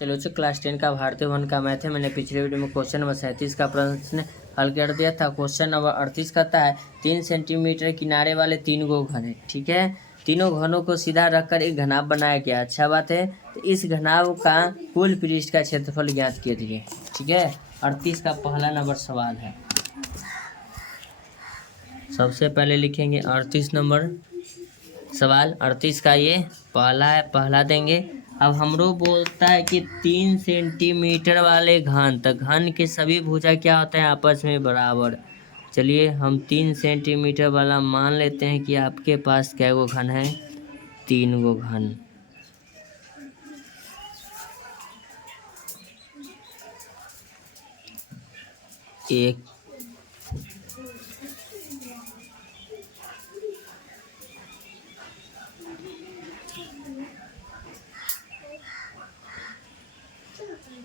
चलो बच्चों, क्लास 10 का भारतीय वन का मैथ है। मैंने पिछले वीडियो में क्वेश्चन नंबर 37 का प्रश्न हल कर दिया था। क्वेश्चन नंबर 38 कहता है 3 सेंटीमीटर किनारे वाले 3 गो घन है। ठीक है, तीनों घनों को सीधा रखकर एक घनाभ बनाया गया। अच्छा बात है। तो इस घनाभ का कुल पृष्ठ का क्षेत्रफल ज्ञात कीजिए। ठीक है, 38 का पहला नंबर सवाल है। सबसे पहले लिखेंगे 38 नंबर सवाल। 38 का ये पहला है, पहला देंगे। अब हमरो बोलता है कि 3 सेंटीमीटर वाले घन, तो घन के सभी भुजा क्या होता है आपस में बराबर। चलिए हम 3 सेंटीमीटर वाला मान लेते हैं कि आपके पास कै गो घन है, 3 गो घन। एक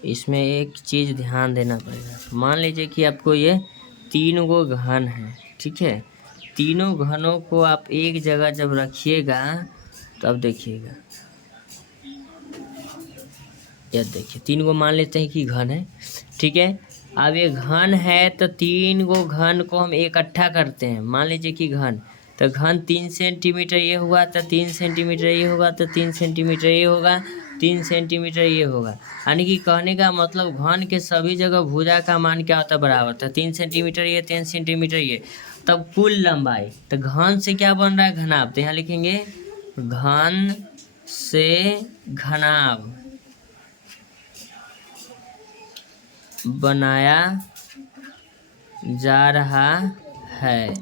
इसमें एक चीज़ ध्यान देना पड़ेगा। मान लीजिए कि आपको ये 3 गो घन है। ठीक है, तीनों घनों को आप एक जगह जब रखिएगा तब देखिएगा, यह देखिए 3 गो मान लेते हैं कि घन है। ठीक है, अब ये घन है तो 3 गो घन को हम इकट्ठा करते हैं। मान लीजिए कि घन, तो घन 3 सेंटीमीटर ये हुआ तो 3 सेंटीमीटर ये होगा, तो 3 सेंटीमीटर ये होगा, 3 सेंटीमीटर ये होगा। यानी कि कहने का मतलब घन के सभी जगह भुजा का मान क्या होता है बराबर। तो 3 सेंटीमीटर ये, 3 सेंटीमीटर ये, तब कुल लंबाई। तो घन से क्या बन रहा है घनाभ, तो यहाँ लिखेंगे घन से घनाभ बनाया जा रहा है।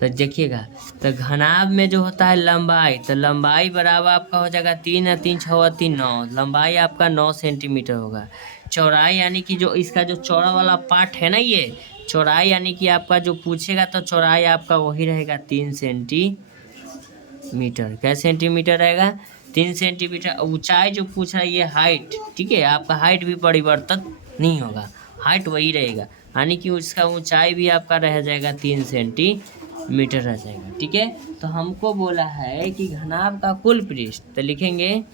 तो देखिएगा, तो घनाभ में जो होता है लंबाई, तो लंबाई बराबर आपका हो जाएगा 3 और 3 6 3 9। लंबाई आपका 9 सेंटीमीटर होगा। चौड़ाई यानी कि जो इसका जो चौड़ा वाला पार्ट है ना, ये चौड़ाई यानी कि आपका जो पूछेगा तो चौड़ाई आपका वही रहेगा 3 सेंटीमीटर। क्या सेंटीमीटर रहेगा, 3 सेंटीमीटर। ऊंचाई जो पूछ रहा है ये हाइट। ठीक है, आपका हाइट भी परिवर्तित नहीं होगा, हाइट वही रहेगा। यानी कि उसका ऊंचाई भी आपका रह जाएगा 3 सेंटीमीटर रह जाएगा। ठीक है, तो हमको बोला है कि घनाभ का कुल पृष्ठ, तो लिखेंगे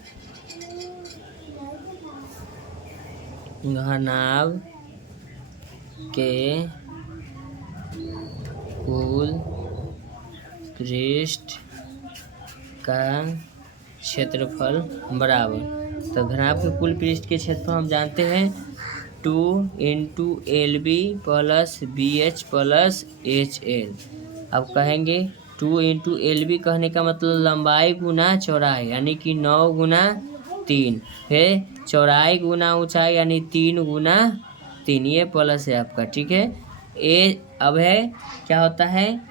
घनाभ के कुल पृष्ठ का क्षेत्रफल बराबर। तो घनाभ के कुल पृष्ठ के क्षेत्रफल हम जानते हैं 2 into LB plus BH plus HL। अब कहेंगे 2 इंटू LB कहने का मतलब लंबाई गुना चौड़ाई, यानी कि 9 गुना 3, फिर चौड़ाई गुना ऊंचाई यानी 3 गुना 3, ये प्लस है आपका। ठीक है, अब है क्या होता है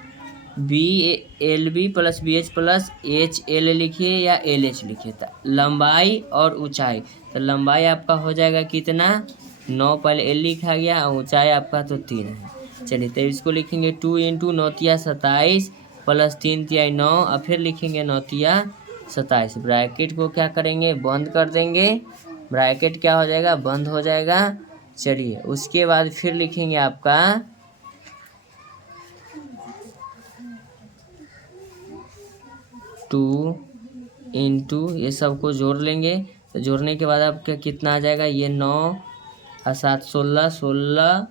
LB plus BH plus HL लिखिए या LH लिखिए। तो लंबाई और ऊंचाई, तो लंबाई आपका हो जाएगा कितना 9, पहले L लिखा गया, ऊंचाई आपका तो 3 है। चलिए तो इसको लिखेंगे 2 इंटू 9 तिया 27 प्लस 3 तिया 9, और फिर लिखेंगे 9 तिया 27। ब्रैकेट को क्या करेंगे, बंद कर देंगे। ब्रैकेट क्या हो जाएगा, बंद हो जाएगा। चलिए उसके बाद फिर लिखेंगे आपका 2 इंटू, ये सबको जोड़ लेंगे। तो जोड़ने के बाद आपका कितना आ जाएगा, ये 9 और 7 16, 16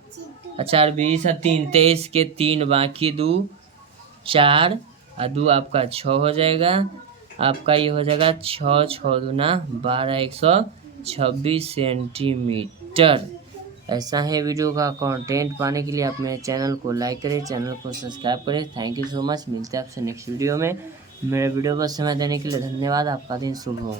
और 4 20 और 3 23 के 3 बाकी 2 4 और 2 आपका 6 हो जाएगा। आपका ये हो जाएगा 6 6 दूना 12 126 सेंटीमीटर। ऐसा है वीडियो का कंटेंट पाने के लिए आप मेरे चैनल को लाइक करें, चैनल को सब्सक्राइब करें। Thank you so much. मिलते हैं आपसे नेक्स्ट वीडियो में। मेरे वीडियो पर समय देने के लिए धन्यवाद। आपका दिन शुभ हो।